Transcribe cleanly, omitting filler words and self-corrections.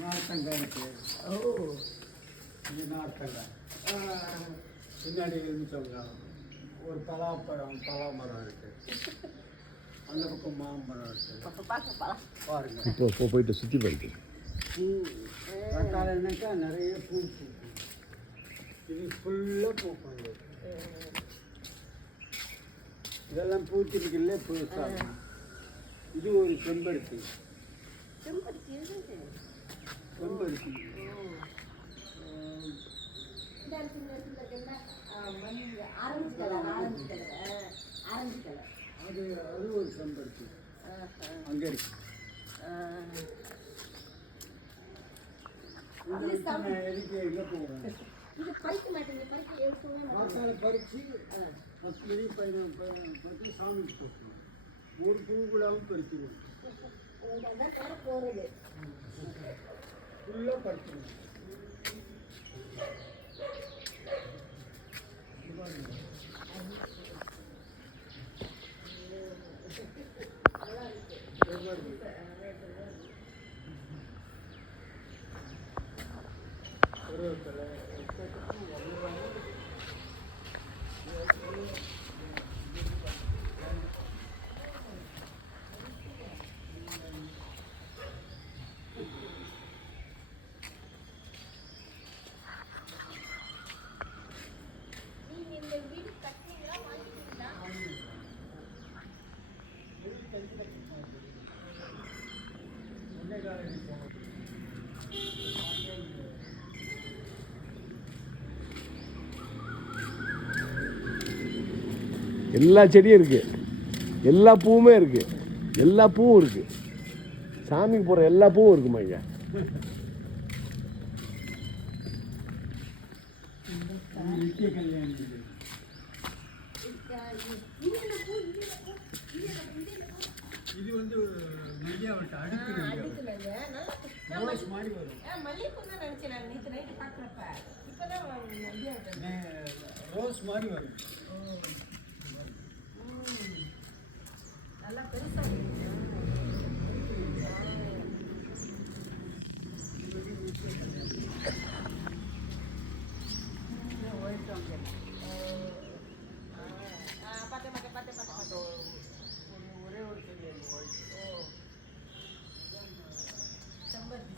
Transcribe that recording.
நார்த்தங்காய் இருக்குது. ஓ, இது நார்த்தங்காய். பின்னாடி எலுமிச்சங்காய். ஒரு பலாமரம் இருக்குது. அந்த பக்கம் மாமரம் இருக்குது. அப்போ பார்க்கலாம். பாருங்க. இப்போ போயிட்டு சுற்றி பாருங்க. பூ கட்டாளனாக்கா நிறைய பூ பூக்கும். இது ஃபுல்லாக பூக்கும். இதெல்லாம் பூச்சிருக்குல்ல புதுசாக. இது ஒரு செம்பருத்தி. செம்பருத்தி எது? செம்பருத்தி ஆரஞ்சு கலர். அது ஒரு செம்பருத்தி அங்கே இருக்கு. எதுக்கு எங்கே போகிறேன்? இது பறிக்க மாட்டேங்குது. பறிக்க எடுக்கவே காத்தால பறித்து 10 மணி 11 சாமிக்கு போகணும். ஒரு பூ கூடாமல் பறிக்கணும். போகிறது ஃபுல்லாக பறிக்கணும். எல்லா செடியும் இருக்குது, எல்லா பூவுமே இருக்குது, எல்லா பூவும் இருக்குது. சாமிக்கு போகிற எல்லா பூவும் இருக்குமா ஐயா? இது வந்து நெய்யாவட்ட அடுக்கு ரோஸ் மாதிரி வரும். ரோஸ் மாதிரி வரும். நல்லா பெருசா ஒரே ஒரு செடி. செம்பருத்தி